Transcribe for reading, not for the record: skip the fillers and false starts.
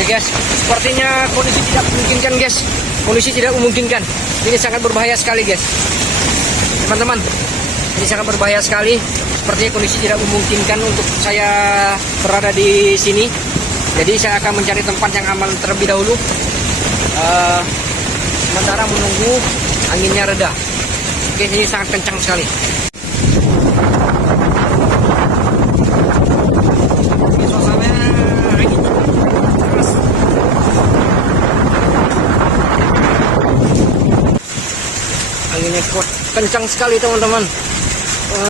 Oke guys, sepertinya kondisi tidak memungkinkan guys. Kondisi tidak memungkinkan. Ini sangat berbahaya sekali guys. Teman-teman, ini sangat berbahaya sekali. Sepertinya kondisi tidak memungkinkan untuk saya berada di sini. Jadi saya akan mencari tempat yang aman terlebih dahulu. Sementara menunggu anginnya reda. Oke, ini sangat kencang sekali. Anginnya kuat, kencang sekali teman-teman.